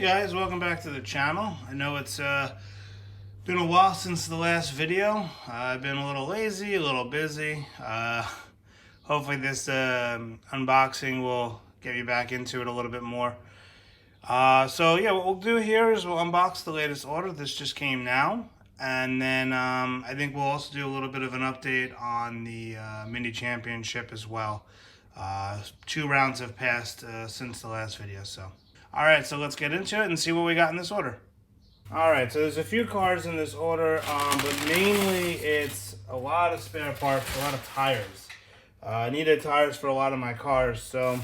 Hey guys, welcome back to the channel. I know it's been a while since the last video. I've been a little lazy, a little busy. Hopefully this unboxing will get me back into it a little bit more. So yeah, what we'll do here is we'll unbox the latest order. This just came now. And then I think we'll also do a little bit of an update on the mini championship as well. 2 rounds have passed since the last video, so. Alright, so let's get into it and see what we got in this order. Alright, so there's a few cars in this order, but mainly it's a lot of spare parts, a lot of tires. I needed tires for a lot of my cars, so,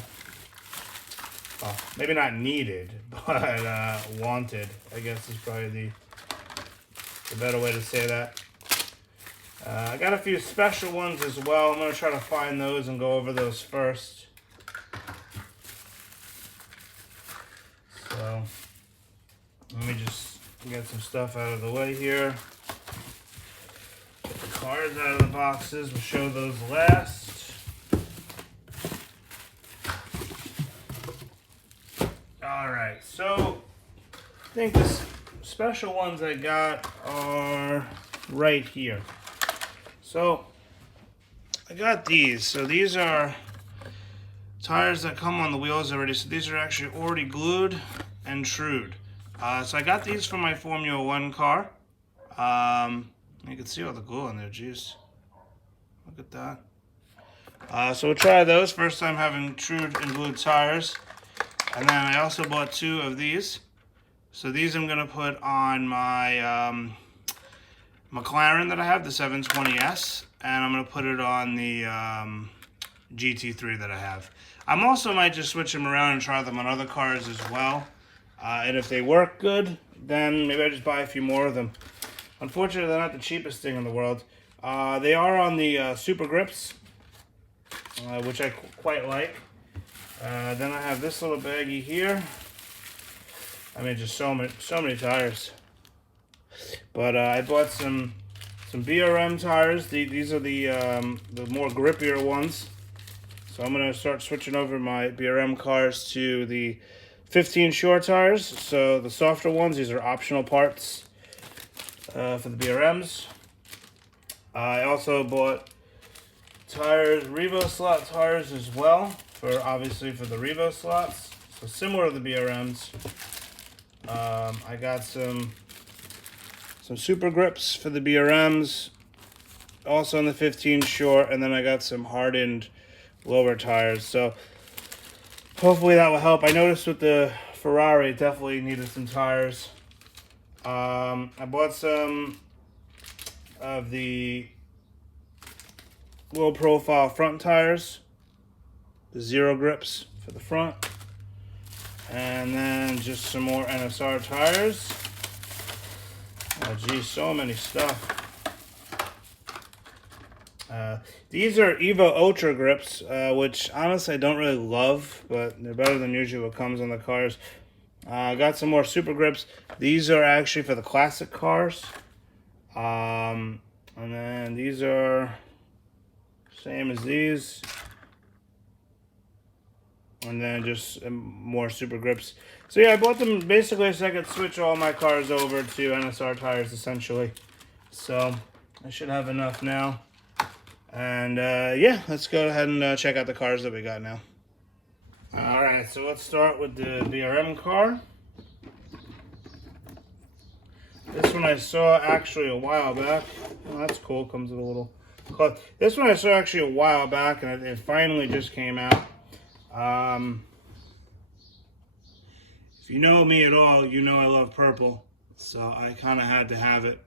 well, maybe not needed, but wanted, I guess is probably the better way to say that. I got a few special ones as well. I'm going to try to find those and go over those first. So, let me just get some stuff out of the way here. Get the cards out of the boxes. We'll show those last. Alright, so I think the special ones I got are right here. So, I got these. So these are tires that come on the wheels already. So these are actually already glued and trued. So I got these for my Formula 1 car. You can see all the glue on there, jeez. Look at that. So we'll try those. First time having trued and glued tires. And then I also bought 2 of these. So these I'm going to put on my McLaren that I have, the 720S. And I'm going to put it on the GT3 that I have. I'm also might just switch them around and try them on other cars as well. And if they work good, then maybe I just buy a few more of them. Unfortunately, they're not the cheapest thing in the world. They are on the Super Grips, which I quite like. Then I have this little baggie here. I mean, just so many tires. But I bought some BRM tires. These are the more grippier ones. So I'm going to start switching over my BRM cars to the 15 short tires. So the softer ones, these are optional parts for the BRMs. I also bought tires, Revoslot tires as well, obviously for the Revo slots. So similar to the BRMs. I got some super grips for the BRMs, also in the 15 short, and then I got some hardened lower tires. So hopefully that will help. I noticed with the Ferrari, it definitely needed some tires. I bought some of the low profile front tires, the 0 grips for the front, and then just some more NSR tires. Oh geez, so many stuff. These are Evo Ultra grips, which honestly I don't really love, but they're better than usually what comes on the cars. I got some more super grips. These are actually for the classic cars. And then these are same as these. And then just more super grips. So yeah, I bought them basically so I could switch all my cars over to NSR tires essentially. So I should have enough now. And yeah, let's go ahead and check out the cars that we got now. Alright, so let's start with the BRM car. This one I saw actually a while back. Oh, that's cool, comes with a little clutch. This one I saw actually a while back, and it finally just came out. If you know me at all, you know I love purple, so I kind of had to have it.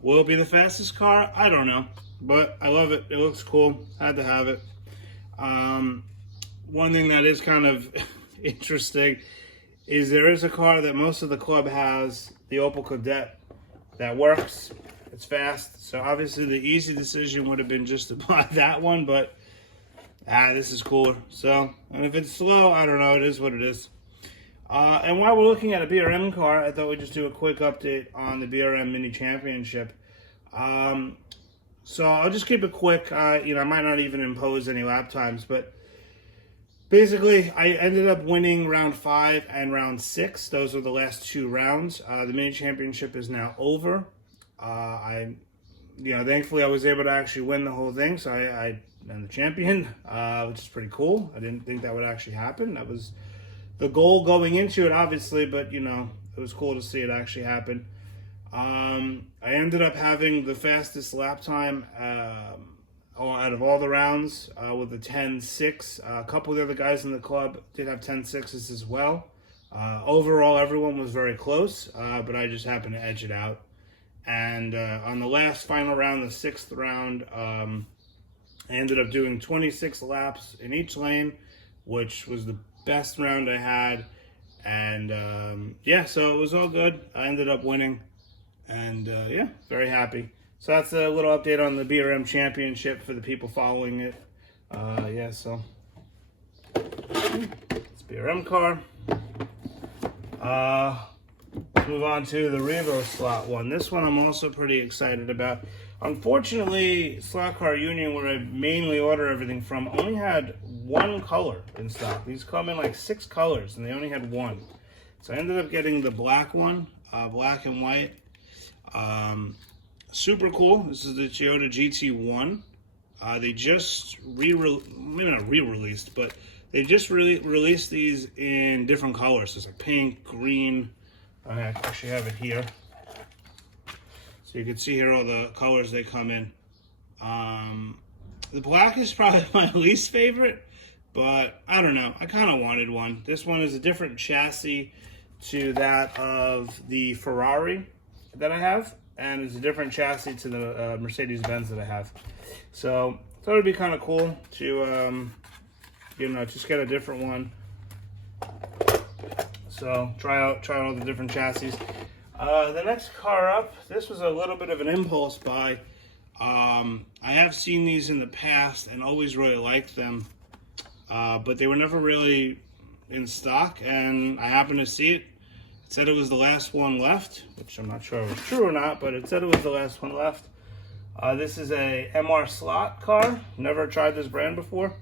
Will it be the fastest car? I don't know, but I love it. It looks cool. Had to have it. One thing that is kind of interesting is there is a car that most of the club has, the Opel Kadett, that works. It's fast, so obviously the easy decision would have been just to buy that one, but this is cooler. So, and if it's slow, I don't know, it is what it is. And while we're looking at a BRM car, I thought we'd just do a quick update on the BRM Mini Championship. So I'll just keep it quick. I might not even impose any lap times, but basically, I ended up winning round 5 and round 6. Those were the last 2 rounds. The mini championship is now over. Thankfully I was able to actually win the whole thing, so I'm the champion, which is pretty cool. I didn't think that would actually happen. That was the goal going into it, obviously, but it was cool to see it actually happen. I ended up having the fastest lap time out of all the rounds with a 10.6. A couple of the other guys in the club did have 10.6s as well. Overall, everyone was very close, but I just happened to edge it out. And on the last final round, the 6th round, I ended up doing 26 laps in each lane, which was the best round I had. And yeah, so it was all good. I ended up winning. And yeah, very happy. So that's a little update on the BRM Championship for the people following it. Yeah, so it's BRM car. Let's move on to the Revoslot one. This one I'm also pretty excited about. Unfortunately, SlotCar Union, where I mainly order everything from, only had 1 color in stock. These come in like 6 colors, and they only had 1. So I ended up getting the black one, black and white. Super cool. This is the Toyota GT1. They just maybe not re-released, but they just released these in different colors. There's like pink, green. I actually have it here. So you can see here all the colors they come in. The black is probably my least favorite, but I don't know. I kind of wanted one. This one is a different chassis to that of the Ferrari that I have, and it's a different chassis to the Mercedes-Benz that I have. So I thought it'd be kind of cool to, just get a different one. So try out all the different chassis. The next car up, this was a little bit of an impulse buy. I have seen these in the past and always really liked them, but they were never really in stock, and I happened to see it. It said it was the last one left, which I'm not sure if it's true or not, but it said it was the last one left. This is a MRSlotCar. Never tried this brand before.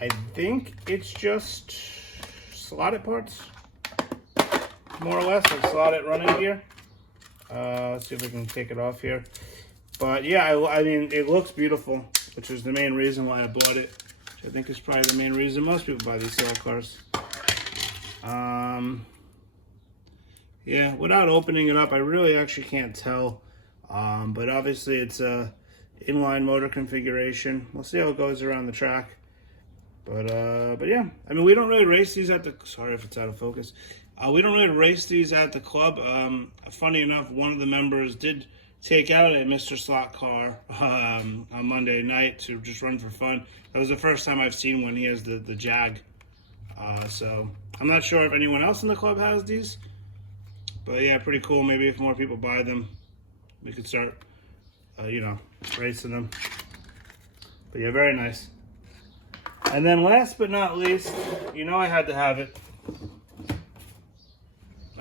I think it's just slotted parts, more or less, like slotted running gear. Let's see if we can take it off here. But yeah, I mean, it looks beautiful, which is the main reason why I bought it. Which I think is probably the main reason most people buy these slot cars. Yeah, without opening it up, I really actually can't tell. But obviously it's a inline motor configuration. We'll see how it goes around the track. But yeah, I mean, we don't really race these at the, sorry if it's out of focus. We don't really race these at the club. Funny enough, one of the members did take out a Mr. Slot car on Monday night to just run for fun. That was the first time I've seen one. He has the Jag. So I'm not sure if anyone else in the club has these. But yeah, pretty cool. Maybe if more people buy them, we could start, racing them. But yeah, very nice. And then last but not least, I had to have it.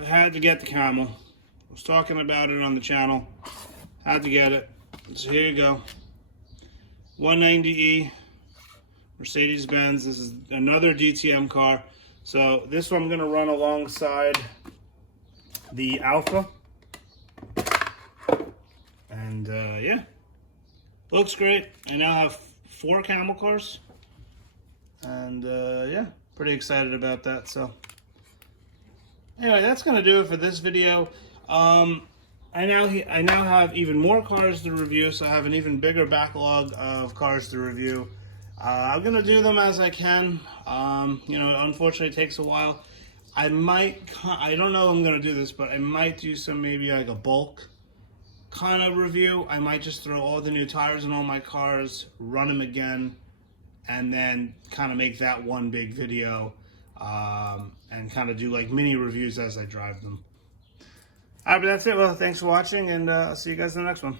I had to get the Camel. I was talking about it on the channel. Had to get it. So here you go. 190E, Mercedes-Benz. This is another DTM car. So this one I'm going to run alongside the Alpha. And yeah, looks great. I now have 4 Camel cars. And yeah, pretty excited about that. So anyway, that's gonna do it for this video. I now have even more cars to review, so I have an even bigger backlog of cars to review. I'm gonna do them as I can. Unfortunately, it takes a while. I don't know if I'm gonna do this, but I might do some, maybe like a bulk kind of review. I might just throw all the new tires in all my cars, run them again, and then kind of make that one big video, and kind of do like mini reviews as I drive them. All right, but that's it. Well, thanks for watching, and I'll see you guys in the next one.